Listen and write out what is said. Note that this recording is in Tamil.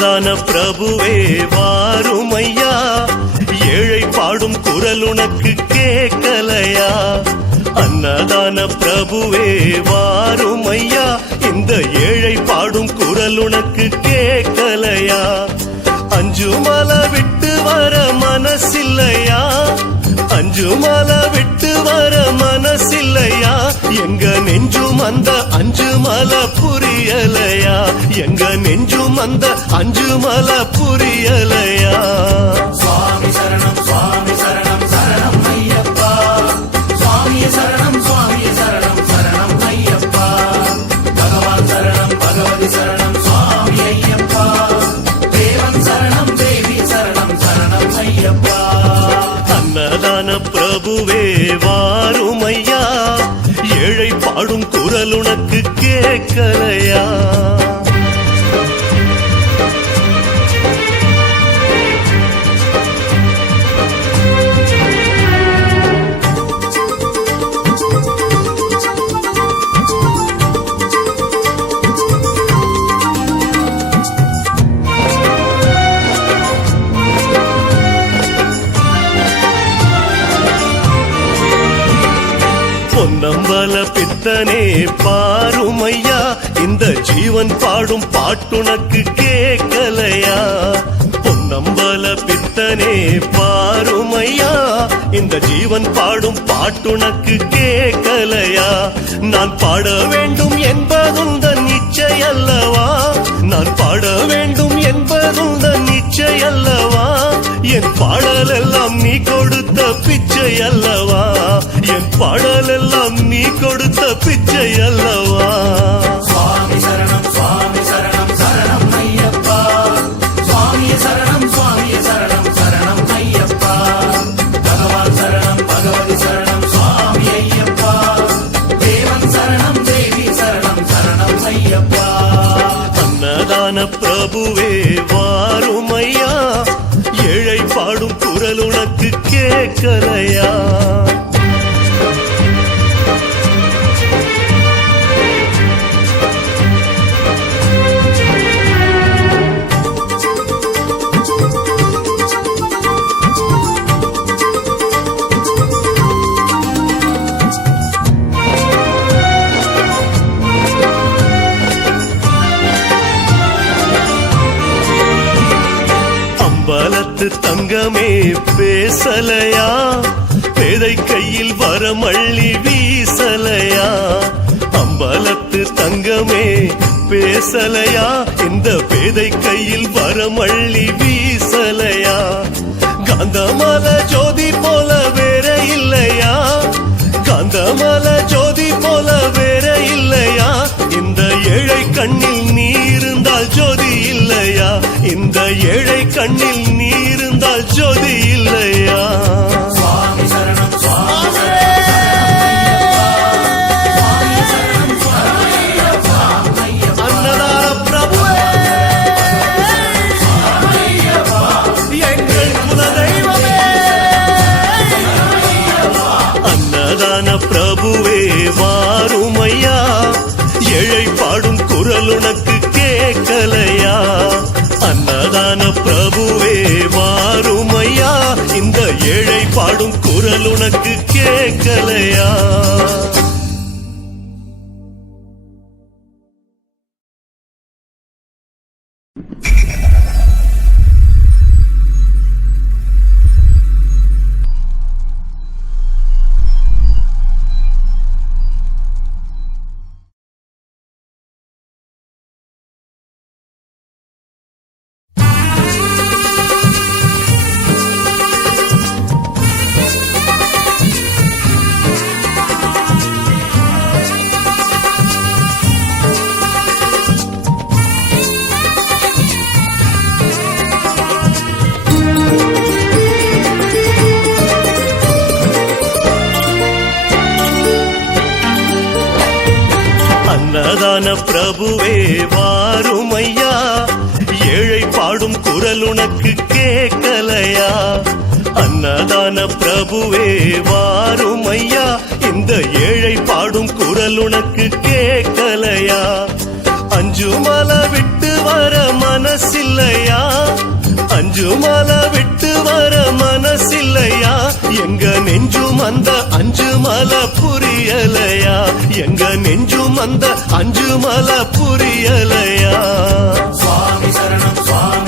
அன்னதான பிரபுவே வாருமையா, ஏழை பாடும் குரல் உனக்கு கேட்கலையா? அன்னதான பிரபுவே வாருமையா, இந்த ஏழை பாடும் குரல் உனக்கு கேட்கலையா? அஞ்சுமல விட்டு வர மனசில்லையா? அஞ்சுமல விட்டு வர மனசில்லையா? எங்க நெஞ்சும் அந்த அஞ்சுமல புரியலையா? எங்க நெஞ்சும் அந்த அஞ்சுமல புரியலையா? சுவாமி சரணம் சுவாமி சரணம் சரணம் ஐயப்பா, சுவாமிய சரணம் சுவாமிய சரணம் சரணம் ஐயப்பா, பகவான் சரணம் பகவதி சரணம் சுவாமி ஐயப்பா, தேவன் சரணம் தேவி சரணம் சரணம் ஐயப்பா. அன்னதான பிரபுவே வாருமையா, ஏழை பாடும் குரல் உனக்கு கேட்கலையா? பொன்னம்பல பித்தனே பாருமையா, இந்த ஜீவன் பாடும் பாட்டுனக்கு கேட்கலையா? பொன்னம்பல பித்தனே பாருமையா, இந்த ஜீவன் பாடும் பாட்டுனக்கு கேட்கலையா? நான் பாட வேண்டும் என்பதுந்தன் இச்சை அல்லவா? நான் பாட வேண்டும் என்பதுந்தன் இச்சை அல்லவா? என் பாடல் எல்லாம் நீ கொடுத்த பிச்சை அல்லவா? என் பாடல் எல்லாம் நீ கொடுத்த பிச்சை அல்லவா? சுவாமி சரணம் சுவாமி சரணம் சரணம் ஐயப்பா, சுவாமிய சரணம் சுவாமிய சரணம் சரணம் ஐயப்பா, பகவான் சரணம் பகவதி சரணம் சுவாமி ஐயப்பா, தேவன் சரணம் தேவி சரணம் சரணம் ஐயப்பா. அன்னதான பிரபுவே வாருமையா, ஏழை பாடும் குரல் உனக்கு கேட்கலையா? அம்பலத்து தங்கமே பேசலையா? பேதை கையில் வரமள்ளி வீசலையா? அம்பலத்து தங்கமே பேசலையா? இந்த பேதை கையில் வரமள்ளி வீசலையா? காந்தமல ஜோதி போல வேற இல்லையா? காந்தமல ஜோதி போல வேற இல்லையா? இந்த ஏழை கண்ணில் நீ இருந்தால் ஜோதி இல்லையா? இந்த ஏழை கண்ணில் நீ இருந்தால் ஜோதி இல்லையா? சுவாமி சரணம் சுவாமி சரணம் சரணம் ஐயப்பா, அன்னதான பிரபுவே எங்கள் குலதெய்வமே, அன்னதான பிரபுவே வாருமையா, ஏழை பாடும் குரல் உனக்கு கேட்கலையா? அன்னதான பிரபுவே வாருமையா, இந்த ஏழை பாடும் குரல் உனக்கு கேட்கலையா? அன்னதான பிரபுவே வாருமையா, ஏழை பாடும் குரல் உனக்கு கேட்கலையா? அன்னதான பிரபுவே வாருமையா, இந்த ஏழை பாடும் குரல் உனக்கு கேட்கலையா? அஞ்சுமல விட்டு வர மனசில்லையா அஞ்சு மலை விட்டு வர மனசில்லையா எங்க நெஞ்சும் அந்த அஞ்சு மலை புரியலையா எங்க நெஞ்சும் அந்த அஞ்சு மலை புரியலையா சுவாமி சரணம் சுவாமி